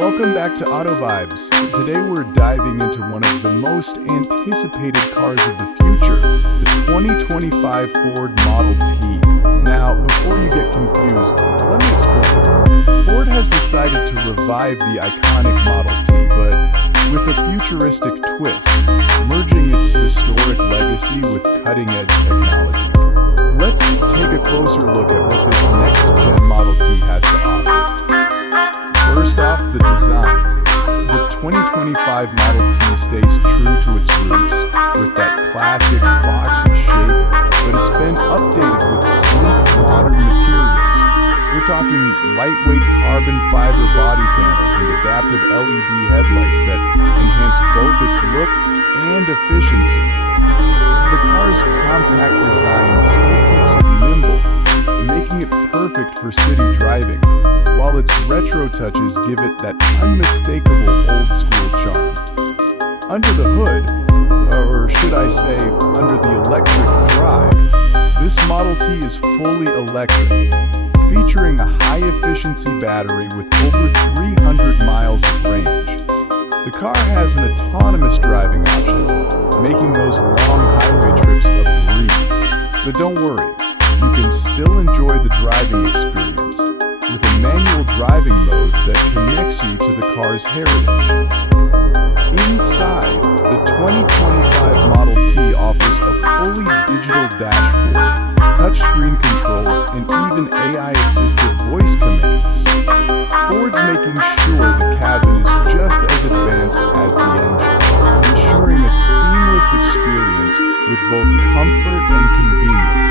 Welcome back to Auto Vibes. Today we're diving into one of the most anticipated cars of the future, the 2025 Ford Model T. Now, before you get confused, let me explain. Ford has decided to revive the iconic Model T, but with a futuristic twist, merging its historic legacy with cutting-edge technology. Let's take a closer look at what this next-gen Model T has to offer. First off, the design. The 2025 Model T stays true to its roots, with that classic boxy shape, but it's been updated with sleek, modern materials. We're talking lightweight carbon fiber body panels and adaptive LED headlights that enhance both its look and efficiency. The car's compact design still keeps it nimble, making it perfect for city driving, while its retro touches give it that unmistakable old-school charm. Under the hood, or should I say, under the electric drive, this Model T is fully electric, featuring a high-efficiency battery with over 300 miles of range. The car has an autonomous driving option, making those long highway trips a breeze. But don't worry, you can still enjoy the driving experience with a manual driving mode that connects you to the car's heritage. Inside, the 2025 Model T offers a fully digital dashboard, touchscreen controls, and even AI-assisted voice commands. Ford's making sure the cabin is just as advanced as the engine, ensuring a seamless experience with both comfort and convenience.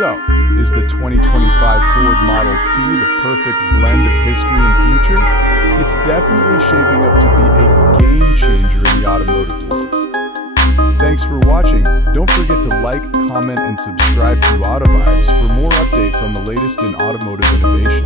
So, is the 2025 Ford Model T the perfect blend of history and future? It's definitely shaping up to be a game changer in the automotive world. Thanks for watching. Don't forget to like, comment, and subscribe to Auto Vibes for more updates on the latest in automotive innovation.